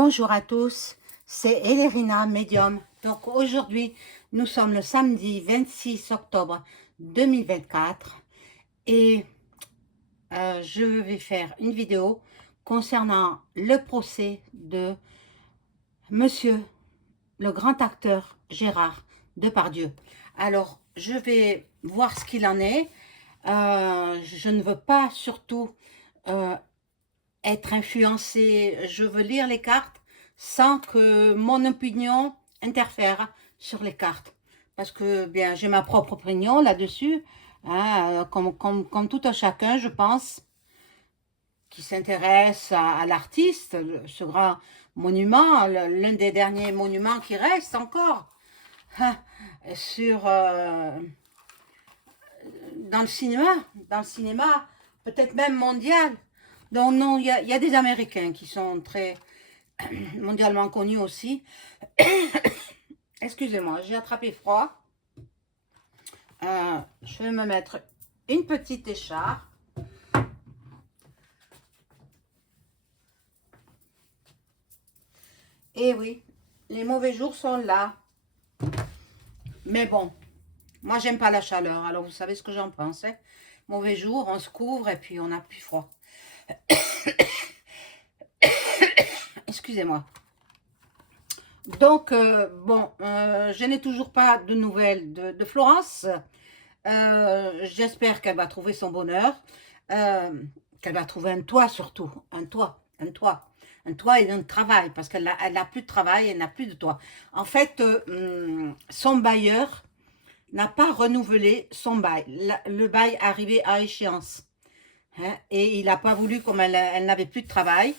Bonjour à tous, c'est Elérina, médium. Donc aujourd'hui, nous sommes le samedi 26 octobre 2024 et je vais faire une vidéo concernant le procès de monsieur le grand acteur Gérard Depardieu. Alors, je vais voir ce qu'il en est. Je ne veux pas surtout euh, être influencée, je veux lire les cartes sans que mon opinion interfère sur les cartes. Parce que bien, j'ai ma propre opinion là-dessus, hein, comme tout un chacun, je pense, qui s'intéresse à l'artiste, ce grand monument, l'un des derniers monuments qui reste encore hein, sur, dans le cinéma, peut-être même mondial. Donc non, il y a des Américains qui sont très mondialement connus aussi. Excusez-moi, j'ai attrapé froid. Je vais me mettre une petite écharpe. Et oui, les mauvais jours sont là. Mais bon, moi j'aime pas la chaleur, alors vous savez ce que j'en pense. Hein. Mauvais jour, on se couvre et puis on n'a plus froid. Excusez-moi. Donc, bon, je n'ai toujours pas de nouvelles de Florence. J'espère qu'elle va trouver son bonheur, qu'elle va trouver un toit surtout, un toit et un travail, parce qu'elle n'a plus de travail, elle n'a plus de toit. En fait, son bailleur n'a pas renouvelé son bail. Le bail arrivait à échéance. Hein, et il n'a pas voulu, comme elle n'avait plus de travail,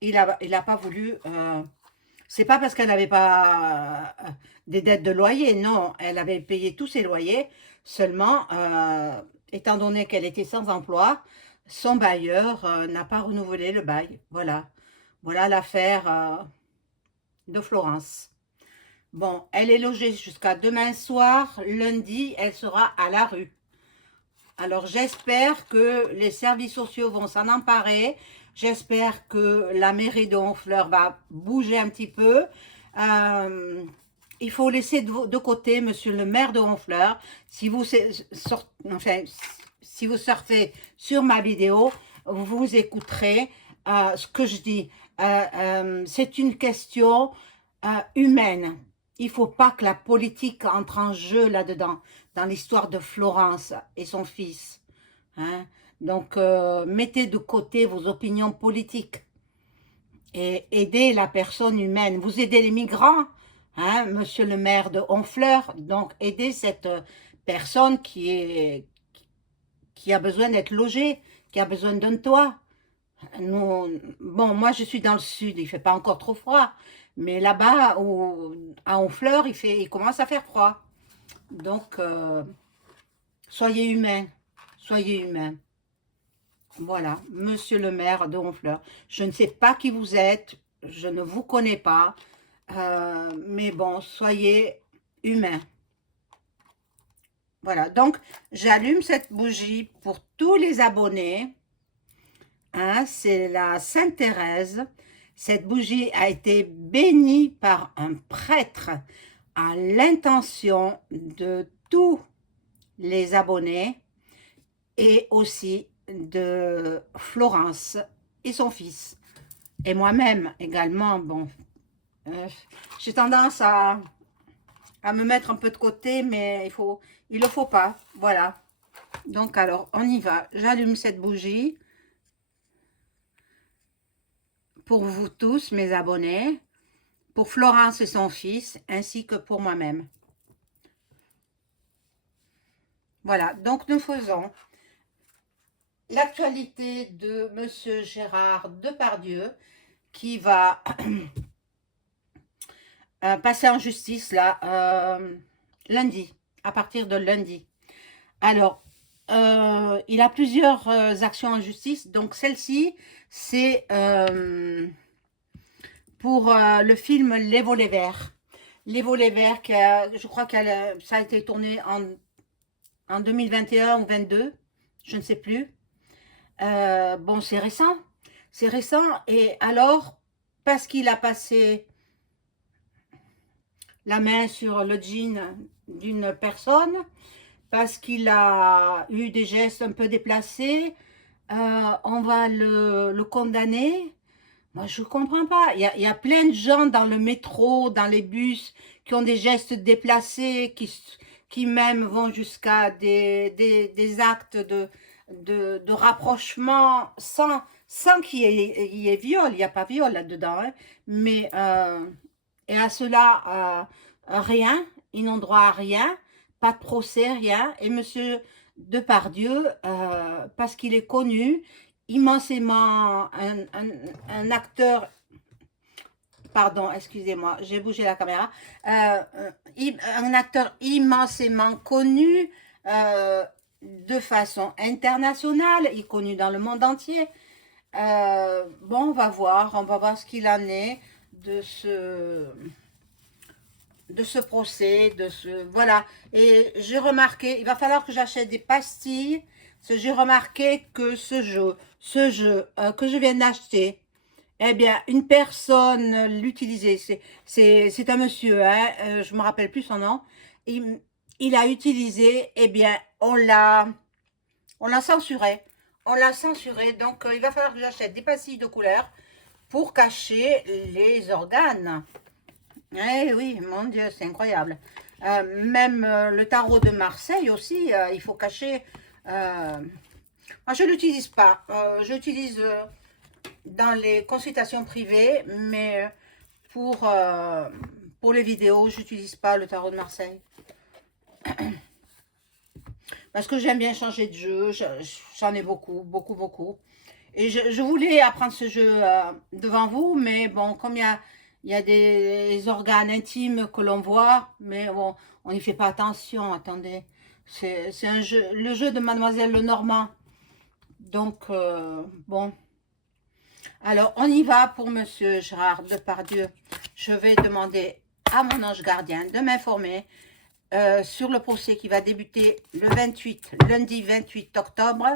il a pas voulu... c'est pas parce qu'elle n'avait pas des dettes de loyer, non, elle avait payé tous ses loyers, seulement, étant donné qu'elle était sans emploi, son bailleur n'a pas renouvelé le bail. Voilà, voilà l'affaire de Florence. Bon, elle est logée jusqu'à demain soir, lundi, elle sera à la rue. Alors j'espère que les services sociaux vont s'en emparer. J'espère que la mairie de Honfleur va bouger un petit peu. Il faut laisser de côté monsieur le maire de Honfleur. Si vous, enfin, si vous surfez sur ma vidéo, vous écouterez ce que je dis. C'est une question humaine. Il ne faut pas que la politique entre en jeu là-dedans, dans l'histoire de Florence et son fils. Hein. Donc, mettez de côté vos opinions politiques et aidez la personne humaine. Vous aidez les migrants, hein, monsieur le maire de Honfleur, donc aidez cette personne qui a besoin d'être logée, qui a besoin d'un toit. Nous, bon, moi je suis dans le sud, il fait pas encore trop froid, mais là-bas, à Honfleur, il commence à faire froid. Donc, soyez humains, soyez humains. Voilà, monsieur le maire de Honfleur. Je ne sais pas qui vous êtes, je ne vous connais pas, mais bon, soyez humains. Voilà, donc j'allume cette bougie pour tous les abonnés. Hein, c'est la Sainte Thérèse. Cette bougie a été bénie par un prêtre à l'intention de tous les abonnés et aussi de Florence et son fils. Et moi-même également, bon, j'ai tendance à me mettre un peu de côté, mais il le faut pas, voilà. Donc alors, on y va. J'allume cette bougie pour vous tous, mes abonnés, pour Florence et son fils, ainsi que pour moi-même. Voilà, donc nous faisons l'actualité de monsieur Gérard Depardieu, qui va passer en justice là, lundi, à partir de lundi. Alors, il a plusieurs actions en justice, donc celle-ci, c'est pour le film Les Volets Verts. Les Volets Verts, je crois que ça a été tourné en 2021 ou 2022, je ne sais plus. Bon, c'est récent, et alors, parce qu'il a passé la main sur le jean d'une personne, parce qu'il a eu des gestes un peu déplacés, on va le condamner. Moi, je ne comprends pas. Il y a plein de gens dans le métro, dans les bus, qui ont des gestes déplacés, qui même vont jusqu'à des actes de rapprochement sans qu'il y ait viol. Il n'y a pas viol là-dedans, hein. Mais, et à cela, rien. Ils n'ont droit à rien. Pas de procès, rien. Et monsieur Depardieu, parce qu'il est connu, immensément un acteur, pardon, excusez-moi, j'ai bougé la caméra, un acteur immensément connu de façon internationale, il est connu dans le monde entier. Bon, on va voir ce qu'il en est de ce procès, voilà. Et j'ai remarqué, il va falloir que j'achète des pastilles, parce que j'ai remarqué que ce jeu que je viens d'acheter, eh bien, une personne l'utilisait, c'est un monsieur, hein, je me rappelle plus son nom, il a utilisé, eh bien, on l'a censuré, donc il va falloir que j'achète des pastilles de couleur pour cacher les organes. Eh oui, mon Dieu, c'est incroyable. Même le tarot de Marseille aussi, il faut cacher. Moi, je ne l'utilise pas. J'utilise dans les consultations privées, mais pour les vidéos, je n'utilise pas le tarot de Marseille. Parce que j'aime bien changer de jeu. J'en ai beaucoup, beaucoup, beaucoup. Et je voulais apprendre ce jeu devant vous, mais bon, comme il y a des organes intimes que l'on voit, mais bon, on n'y fait pas attention, attendez. C'est un jeu, le jeu de Mademoiselle Lenormand. Donc, bon. Alors, on y va pour Monsieur Gérard Depardieu. Je vais demander à mon ange gardien de m'informer sur le procès qui va débuter le 28, lundi 28 octobre.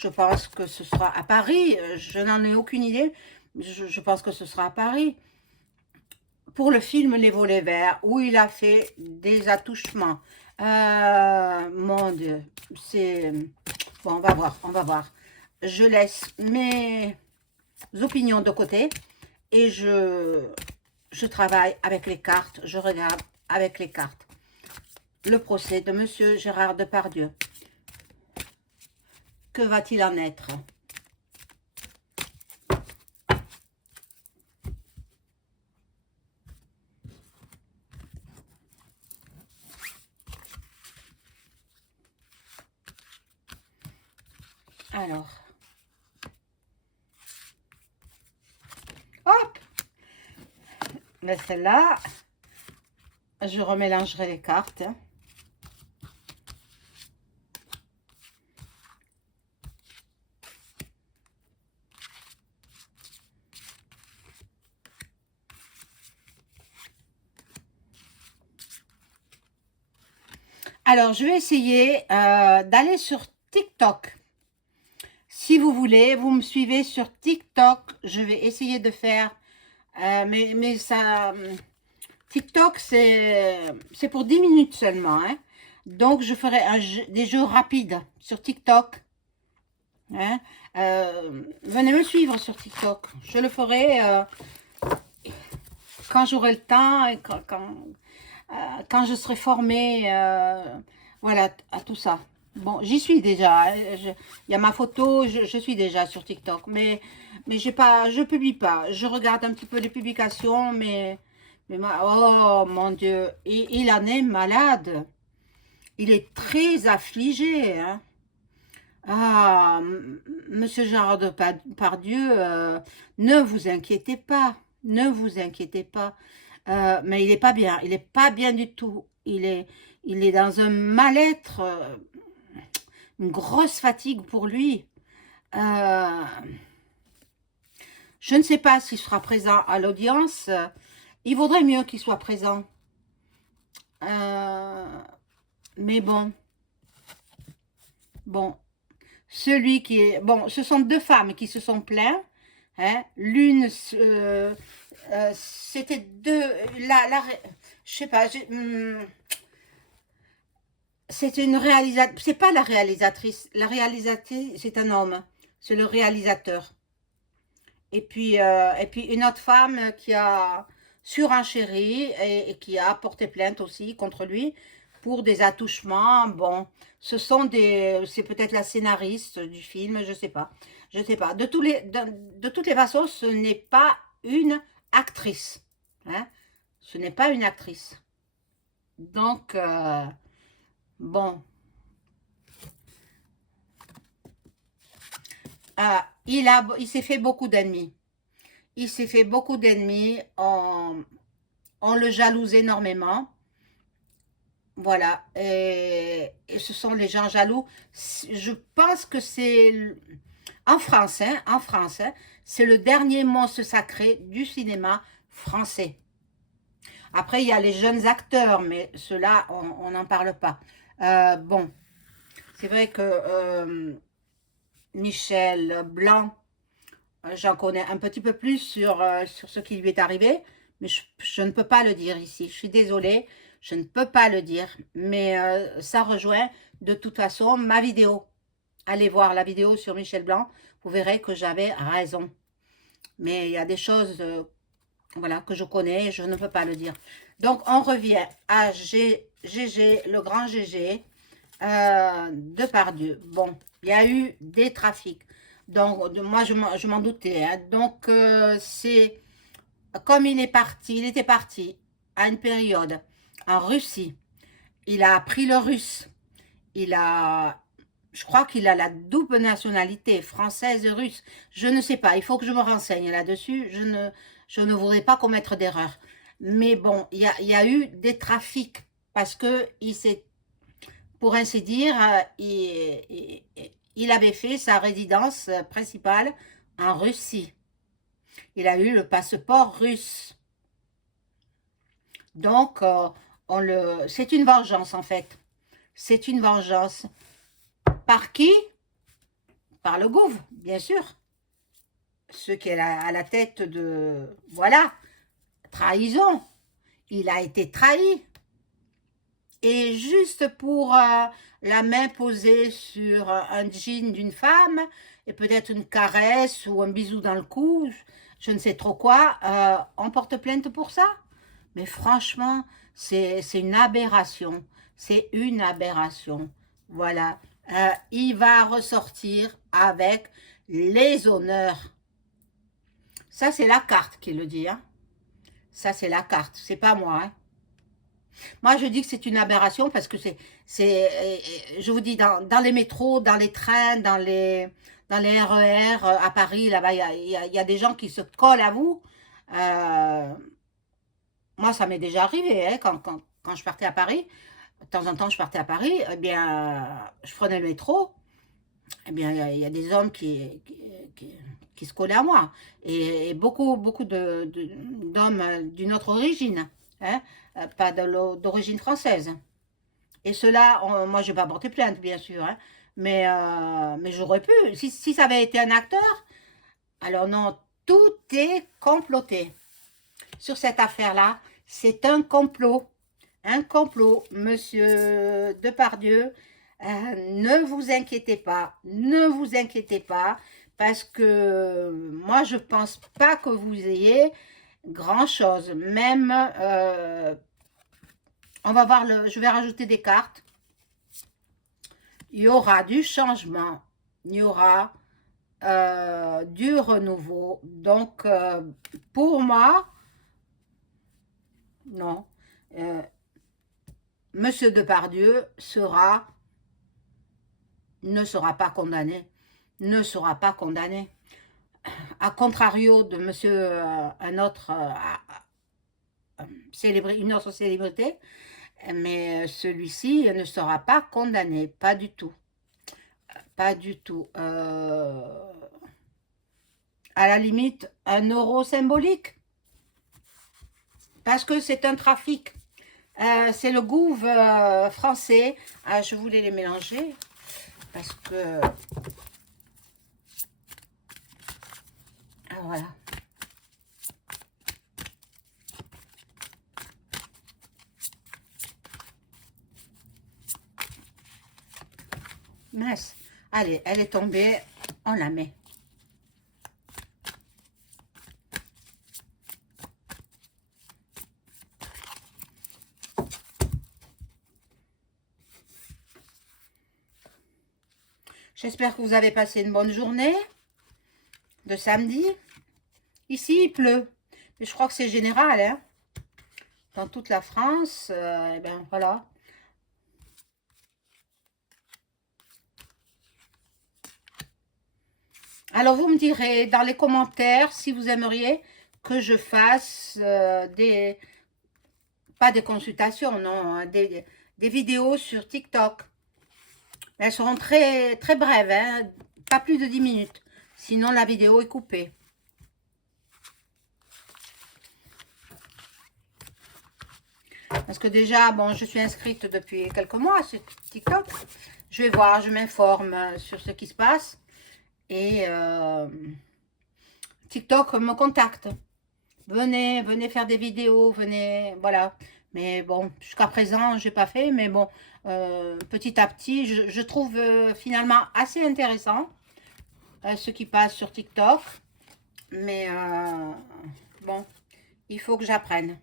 Je pense que ce sera à Paris. Je n'en ai aucune idée. Je pense que ce sera à Paris. Pour le film Les Volets Verts, où il a fait des attouchements. Mon Dieu. C'est... Bon, on va voir, on va voir. Je laisse mes opinions de côté et je travaille avec les cartes. Je regarde avec les cartes le procès de Monsieur Gérard Depardieu. Que va-t-il en être? Alors, hop, mais celle-là, je remélangerai les cartes. Alors, je vais essayer d'aller sur TikTok. Si vous voulez, vous me suivez sur TikTok. Je vais essayer de faire... mais ça... TikTok, c'est pour 10 minutes seulement, hein. Donc, je ferai des jeux rapides sur TikTok. Hein. Venez me suivre sur TikTok. Je le ferai quand j'aurai le temps et quand je serai formée, voilà, à tout ça. Bon, j'y suis déjà. Il y a ma photo, je suis déjà sur TikTok. Mais je publie pas. Je regarde un petit peu les publications, oh mon Dieu, il en est malade. Il est très affligé, hein. Ah, Monsieur Gérard Depardieu, ne vous inquiétez pas. Ne vous inquiétez pas. Mais il n'est pas bien. Il n'est pas bien du tout. Il est dans un mal-être, une grosse fatigue pour lui. Je ne sais pas s'il sera présent à l'audience. Il vaudrait mieux qu'il soit présent. Mais bon. Bon. Celui qui est... Bon, ce sont deux femmes qui se sont plaintes Hein. L'une, c'était deux, je sais pas, c'est une réalisatrice, c'est pas la réalisatrice c'est un homme, c'est le réalisateur. Et puis une autre femme qui a surenchéri et qui a porté plainte aussi contre lui pour des attouchements. Bon, c'est peut-être la scénariste du film, je sais pas. Je sais pas. De toutes les façons, ce n'est pas une actrice. Hein. Ce n'est pas une actrice. Donc, bon. Il s'est fait beaucoup d'ennemis. Il s'est fait beaucoup d'ennemis. On le jalouse énormément. Voilà. Et ce sont les gens jaloux. Je pense que c'est en France, hein, c'est le dernier monstre sacré du cinéma français. Après, il y a les jeunes acteurs, mais ceux-là, on n'en parle pas. Bon, c'est vrai que Michel Blanc, j'en connais un petit peu plus sur ce qui lui est arrivé, mais je ne peux pas le dire ici. Je suis désolée, je ne peux pas le dire. Mais ça rejoint de toute façon ma vidéo. Allez voir la vidéo sur Michel Blanc, vous verrez que j'avais raison. Mais il y a des choses voilà, que je connais, je ne peux pas le dire. Donc, on revient à GG, le grand GG, Depardieu. Bon, il y a eu des trafics. Donc, moi, je m'en doutais. Hein. Donc, c'est comme il était parti à une période en Russie. Il a appris le russe. Je crois qu'il a la double nationalité, française et russe. Je ne sais pas, il faut que je me renseigne là-dessus. Je ne voudrais pas commettre d'erreur. Mais bon, il y a eu des trafics parce que pour ainsi dire, il avait fait sa résidence principale en Russie. Il a eu le passeport russe. Donc, c'est une vengeance en fait. C'est une vengeance. Par qui? Par le gouvernement, bien sûr. Ceux qui est à la tête de... Voilà, trahison. Il a été trahi. Et juste pour la main posée sur un jean d'une femme, et peut-être une caresse ou un bisou dans le cou, je ne sais trop quoi, on porte plainte pour ça. Mais franchement, c'est une aberration. C'est une aberration. Voilà. Il va ressortir avec les honneurs. Ça, c'est la carte qui le dit. Hein. Ça, c'est la carte. C'est pas moi. Hein. Moi, je dis que c'est une aberration parce que je vous dis, dans les métros, dans les trains, dans les RER, à Paris, là-bas, il y a des gens qui se collent à vous. Moi, ça m'est déjà arrivé, hein, quand je partais à Paris. De temps en temps, je partais à Paris, eh bien, je prenais le métro, eh bien, il y a des hommes qui se collaient à moi. Et beaucoup d'hommes d'une autre origine, hein, pas d'origine française. Et cela, moi, je n'ai pas porté plainte, bien sûr, hein, mais j'aurais pu. Si ça avait été un acteur, alors non, tout est comploté. Sur cette affaire-là, c'est un complot. Un complot, monsieur Depardieu. Ne vous inquiétez pas, ne vous inquiétez pas, parce que moi, je pense pas que vous ayez grand-chose. Même, on va voir, je vais rajouter des cartes. Il y aura du changement, il y aura du renouveau. Donc, pour moi, non. Monsieur Depardieu ne sera pas condamné. Ne sera pas condamné. A contrario de monsieur, une autre célébrité, mais celui-ci ne sera pas condamné. Pas du tout. Pas du tout. À la limite, 1 € symbolique. Parce que c'est un trafic. C'est le gouv français. Je voulais les mélanger parce que... voilà. Mince. Allez, elle est tombée. On la met. J'espère que vous avez passé une bonne journée de samedi. Ici, il pleut. Mais je crois que c'est général, hein. Dans toute la France, eh ben voilà. Alors, vous me direz dans les commentaires si vous aimeriez que je fasse pas des consultations, non, hein, des vidéos sur TikTok. Elles seront très, très brèves, hein, pas plus de 10 minutes. Sinon, la vidéo est coupée. Parce que déjà, bon, je suis inscrite depuis quelques mois sur TikTok. Je vais voir, je m'informe sur ce qui se passe. Et TikTok me contacte. Venez, venez faire des vidéos, venez, voilà. Mais bon, jusqu'à présent, j'ai pas fait. Mais bon, petit à petit, je trouve finalement assez intéressant ce qui passe sur TikTok. Mais bon, il faut que j'apprenne.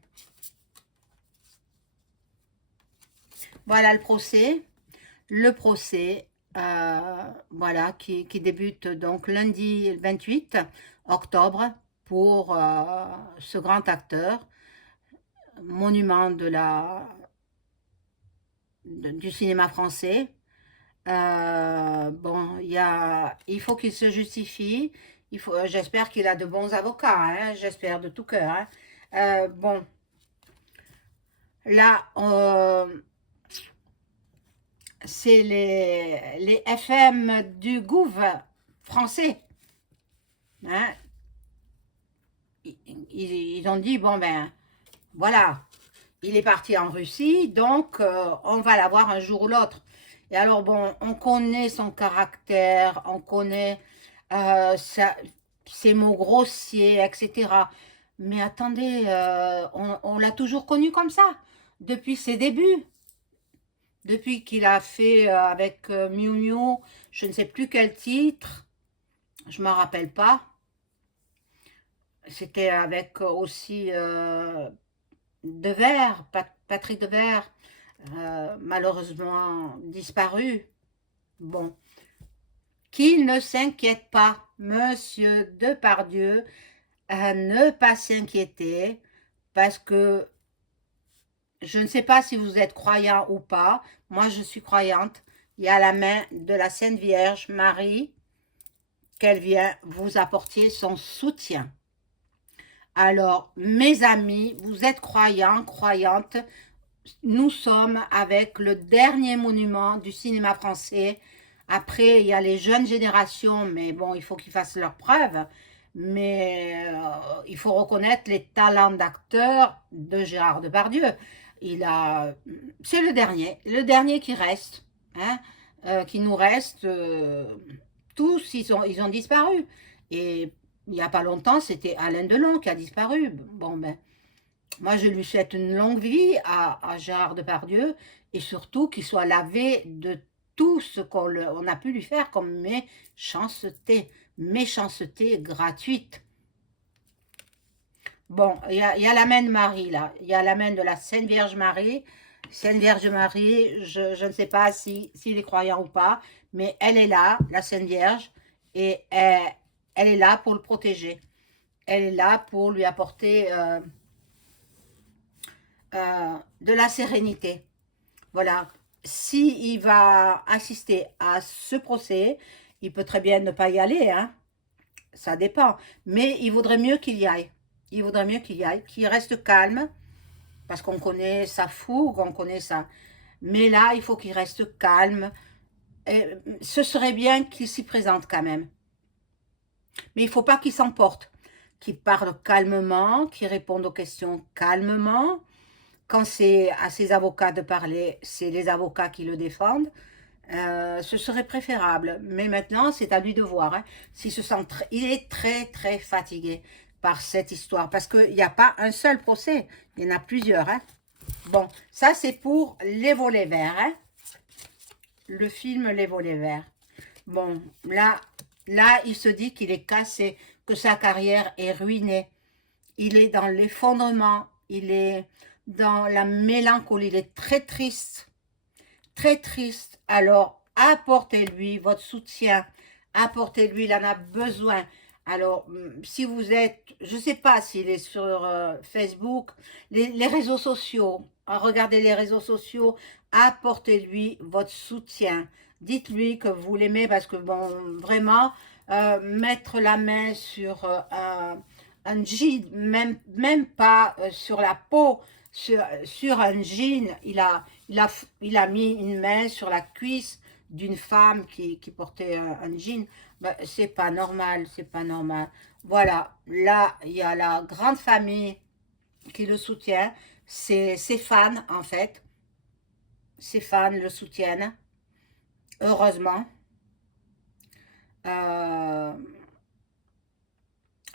Voilà le procès. Le procès, voilà, qui débute donc lundi 28 octobre pour ce grand acteur, monument du cinéma français. Bon, il faut qu'il se justifie. J'espère qu'il a de bons avocats, hein, j'espère de tout cœur. Hein. Bon, là, c'est les FM du gouv français. Hein. Ils ont dit, bon ben, voilà, il est parti en Russie, donc on va l'avoir un jour ou l'autre. Et alors, bon, on connaît son caractère, on connaît ses mots grossiers, etc. Mais attendez, on l'a toujours connu comme ça, depuis ses débuts. Depuis qu'il a fait avec Miu Miu, je ne sais plus quel titre, je ne me rappelle pas. C'était avec aussi Devers, Patrick Devers, malheureusement disparu. Bon, qu'il ne s'inquiète pas, monsieur Depardieu, à ne pas s'inquiéter, parce que je ne sais pas si vous êtes croyant ou pas. Moi, je suis croyante. Il y a la main de la Sainte Vierge Marie qu'elle vient vous apporter son soutien. Alors, mes amis, vous êtes croyants, croyantes. Nous sommes avec le dernier monument du cinéma français. Après, il y a les jeunes générations, mais bon, il faut qu'ils fassent leurs preuves. Mais il faut reconnaître les talents d'acteur de Gérard Depardieu. C'est le dernier qui reste, hein, qui nous reste. Tous, ils ont disparu. Et il n'y a pas longtemps, c'était Alain Delon qui a disparu. Bon, ben, moi, je lui souhaite une longue vie à Gérard Depardieu et surtout qu'il soit lavé de tout ce qu'on a pu lui faire comme méchanceté gratuite. Bon, il y a la main de Marie, là. Il y a la main de la Sainte Vierge Marie. Sainte Vierge Marie, je ne sais pas s'il est croyant ou pas, mais elle est là, la Sainte Vierge, et elle est là pour le protéger. Elle est là pour lui apporter de la sérénité. Voilà. S'il va assister à ce procès, il peut très bien ne pas y aller, hein. Ça dépend. Mais il vaudrait mieux qu'il y aille. Il vaudrait mieux qu'il y aille, qu'il reste calme, parce qu'on connaît sa fougue, on connaît ça. Mais là, il faut qu'il reste calme. Et ce serait bien qu'il s'y présente quand même. Mais il ne faut pas qu'il s'emporte. Qu'il parle calmement, qu'il réponde aux questions calmement. Quand c'est à ses avocats de parler, c'est les avocats qui le défendent. Ce serait préférable. Mais maintenant, c'est à lui de voir. Hein. S'il se sent il est très, très fatigué par cette histoire. Parce qu'il n'y a pas un seul procès. Il y en a plusieurs. Hein. Bon, ça, c'est pour Les Volets Verts. Hein. Le film Les Volets Verts. Bon, là, il se dit qu'il est cassé, que sa carrière est ruinée. Il est dans l'effondrement. Il est dans la mélancolie. Il est très triste. Très triste. Alors, apportez-lui votre soutien. Apportez-lui, il en a besoin. Alors, si vous êtes, je ne sais pas s'il est sur Facebook, les réseaux sociaux, regardez les réseaux sociaux, apportez-lui votre soutien. Dites-lui que vous l'aimez parce que, bon, vraiment, mettre la main sur un jean, même pas sur la peau, sur un jean, il a mis une main sur la cuisse d'une femme qui portait un jean. Ben, c'est pas normal, c'est pas normal. Voilà, là, il y a la grande famille qui le soutient. Ses fans, en fait. Ses fans le soutiennent, heureusement. Euh,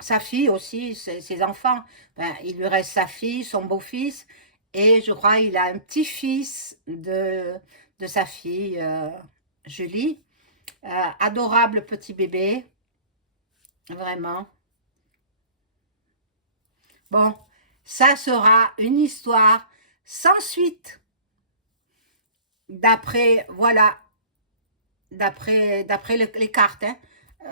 Sa fille aussi, ses enfants. Ben, il lui reste sa fille, son beau-fils, et je crois il a un petit-fils de sa fille, Julie. Adorable petit bébé, vraiment. Bon, ça sera une histoire sans suite, d'après, voilà, d'après les cartes. Hein.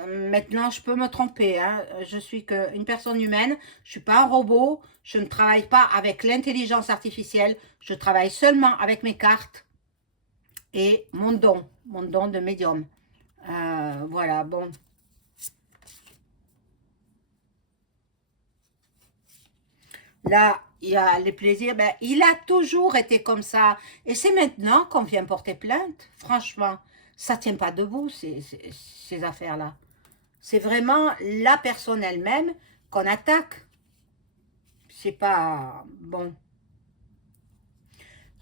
Maintenant, je peux me tromper. Hein. Je suis qu'une personne humaine. Je ne suis pas un robot. Je ne travaille pas avec l'intelligence artificielle. Je travaille seulement avec mes cartes et mon don de médium. Voilà, bon. Là, il y a les plaisirs. Ben, il a toujours été comme ça. Et c'est maintenant qu'on vient porter plainte. Franchement, ça ne tient pas debout, ces affaires-là. C'est vraiment la personne elle-même qu'on attaque. C'est pas bon.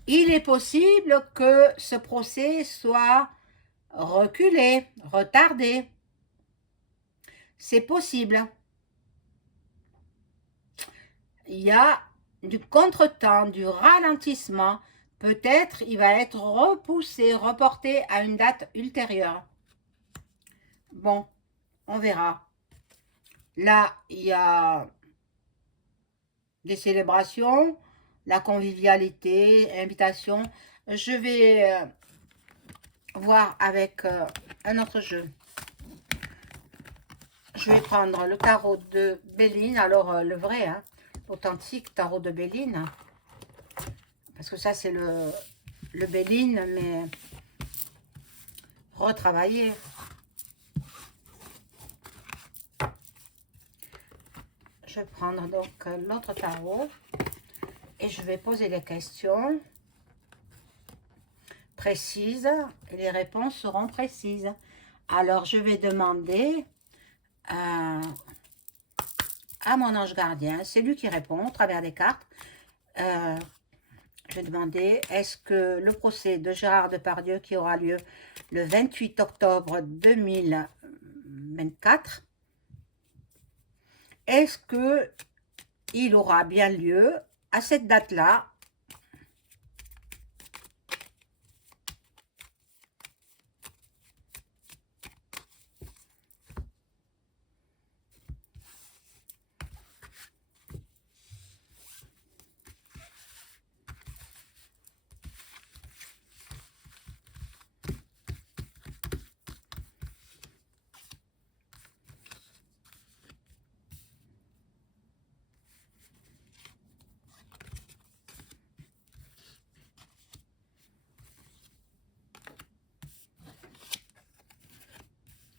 Il est possible que ce procès soit reculé, retardé. C'est possible. Il y a du contretemps, du ralentissement. Peut-être il va être repoussé, reporté à une date ultérieure. Bon, on verra. Là, il y a des célébrations, la convivialité, invitation. Je vais voir avec un autre jeu. Je vais prendre le tarot de Béline, alors le vrai, hein, l'authentique tarot de Béline. Parce que ça, c'est le Béline, mais retravaillé. Je vais prendre donc l'autre tarot et je vais poser les questions précises et les réponses seront précises. Alors, je vais demander à mon ange gardien, c'est lui qui répond au travers des cartes. Je vais demander, est-ce que le procès de Gérard Depardieu qui aura lieu le 28 octobre 2024, est-ce qu'il aura bien lieu à cette date-là?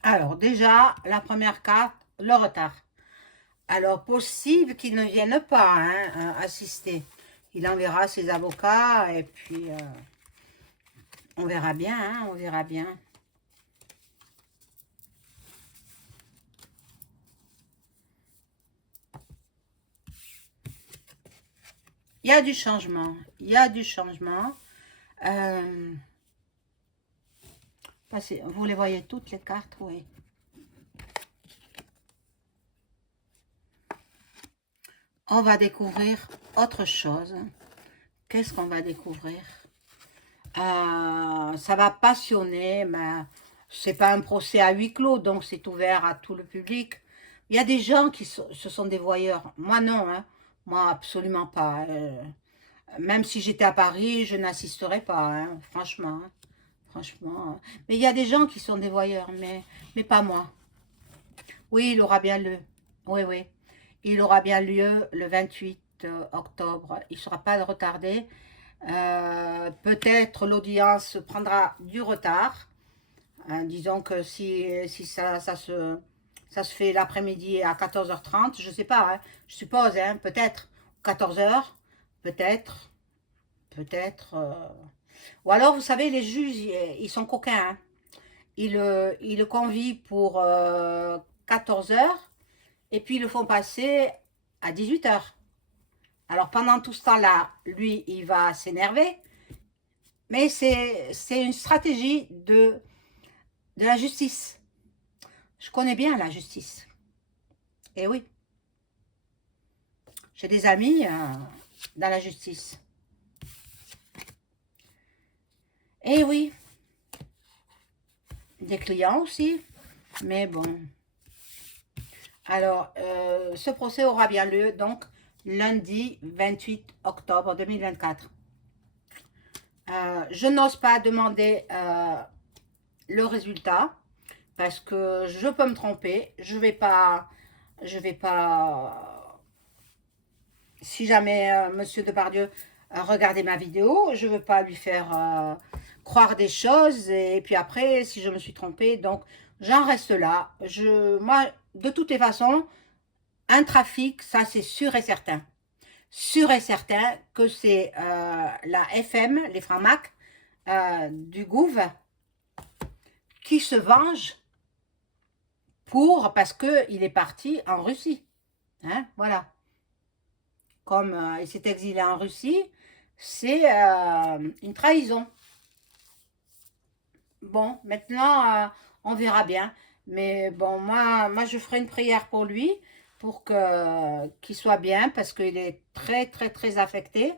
Alors, déjà, la première carte, le retard. Alors, possible qu'il ne vienne pas hein, assister. Il enverra ses avocats et puis on verra bien, hein, on verra bien. Il y a du changement, il y a du changement. Vous les voyez toutes les cartes, oui. On va découvrir autre chose. Qu'est-ce qu'on va découvrir? Ça va passionner, mais c'est pas un procès à huis clos, donc c'est ouvert à tout le public. Il y a des gens qui ce sont des voyeurs. Moi, non, hein. Moi, absolument pas. Même si j'étais à Paris, je n'assisterais pas, hein, franchement. Hein. Franchement. Hein. Mais il y a des gens qui sont des voyeurs, mais pas moi. Oui, il aura bien lieu. Oui, oui. Il aura bien lieu le 28 octobre. Il ne sera pas retardé. Peut-être l'audience prendra du retard. Hein, disons que si ça se fait l'après-midi à 14h30, je ne sais pas, hein, je suppose, hein, peut-être 14h, peut-être, peut-être. Ou alors, vous savez, les juges, ils sont coquins. Hein. Ils le convient pour 14h et puis ils le font passer à 18h. Alors, pendant tout ce temps-là, lui, il va s'énerver. Mais c'est une stratégie de la justice. Je connais bien la justice. Et oui, j'ai des amis dans la justice. Et oui, des clients aussi. Mais bon. Alors, ce procès aura bien lieu, donc, lundi 28 octobre 2024. Je n'ose pas demander le résultat parce que je peux me tromper. Si jamais Monsieur Depardieu regardait ma vidéo, je ne veux pas lui faire croire des choses et puis après, si je me suis trompée, donc j'en reste là. Moi, de toutes les façons, un trafic, ça c'est sûr et certain. Sûr et certain que c'est la FM, les francs-macs du Gouv qui se venge parce qu'il est parti en Russie. Hein, voilà. Comme il s'est exilé en Russie, c'est une trahison. Bon, maintenant, on verra bien. Mais bon, moi, je ferai une prière pour lui, pour qu'il soit bien, parce qu'il est très, très, très affecté.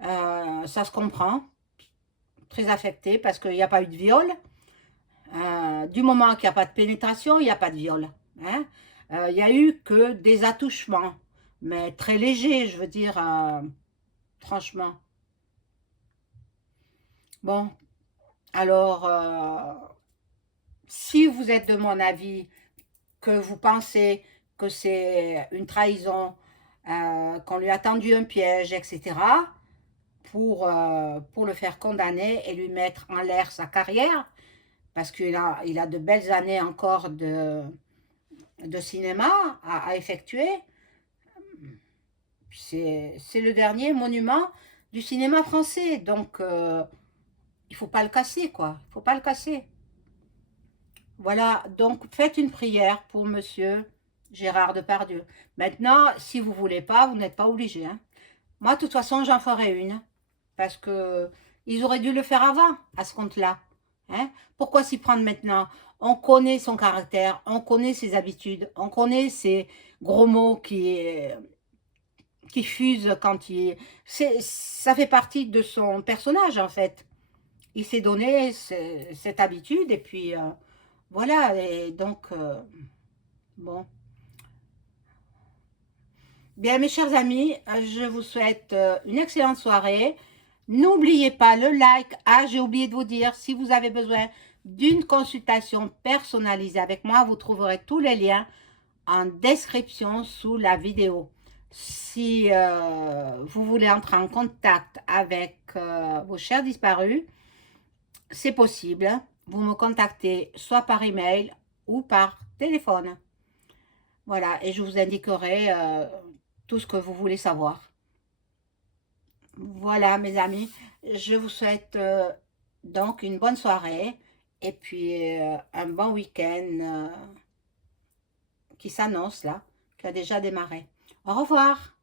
Ça se comprend. Très affecté, parce qu'il n'y a pas eu de viol. Du moment qu'il n'y a pas de pénétration, il n'y a pas de viol. Hein. Il n'y a eu que des attouchements, mais très légers, je veux dire, franchement. Bon, alors, si vous êtes de mon avis, que vous pensez que c'est une trahison, qu'on lui a tendu un piège, etc., pour le faire condamner et lui mettre en l'air sa carrière, parce il a de belles années encore de cinéma à effectuer. C'est le dernier monument du cinéma français, donc il ne faut pas le casser, quoi. Il ne faut pas le casser. Voilà, donc faites une prière pour Monsieur Gérard Depardieu. Maintenant, si vous ne voulez pas, vous n'êtes pas obligé. Hein. Moi, de toute façon, j'en ferai une, parce que ils auraient dû le faire avant, à ce compte-là. Hein. Pourquoi s'y prendre maintenant? On connaît son caractère, on connaît ses habitudes, on connaît ses gros mots qui fusent quand il... Ça fait partie de son personnage, en fait. Il s'est donné cette habitude, et puis... voilà, et donc, bon. Bien, mes chers amis, je vous souhaite une excellente soirée. N'oubliez pas le like. Ah, j'ai oublié de vous dire, si vous avez besoin d'une consultation personnalisée avec moi, vous trouverez tous les liens en description sous la vidéo. Si vous voulez entrer en contact avec vos chers disparus, c'est possible. Vous me contactez soit par email ou par téléphone. Voilà, et je vous indiquerai tout ce que vous voulez savoir. Voilà, mes amis, je vous souhaite donc une bonne soirée et puis un bon week-end qui s'annonce là, qui a déjà démarré. Au revoir.